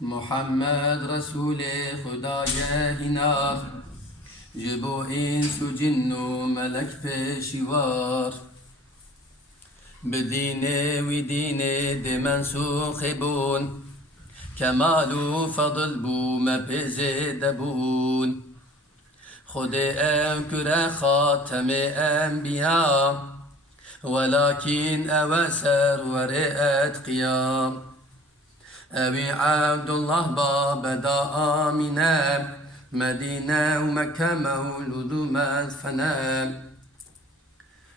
محمد رسول خدای اینار جبو اینس و جن و ملک پیشوار بدين ودين دي منسوخ بون كمال وفضل بو ما بزيد بون خد أنكر خاتم أنبياء ولكن أوسر ورئت قيام أبي عبد الله باب دا آمنا مدينة ومكة مولود مدفنا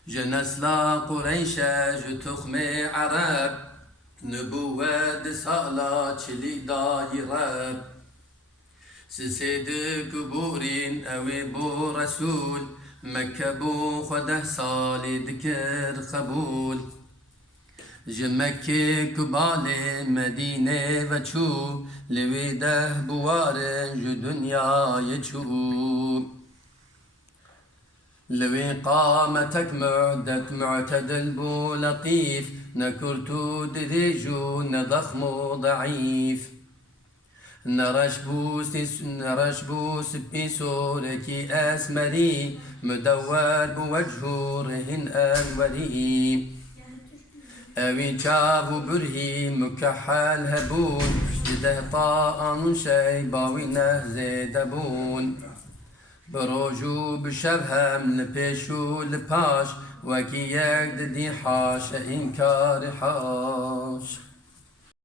جنس لا قريش جتخم عرب نبوة صلاة شلي دايرة سيد قبورين أوي بو رسول مكة بو خده صالي ذكر قبول جمكة كبالي مدينة وچو لويده بوارن جو دنيا يچو لوي قامتك معدت معتدل بو لطيف نكرتو دريجو نضخم ضعيف نرش بو سبي سوركي أسمري مدور بوجهه رهن أنوري أوي شافو برهي مكحل هبون جده طاء شيباوي نهزي دبون بروجو بشبهم لبيشو لباش وكي يقددي حاش إنكار حاش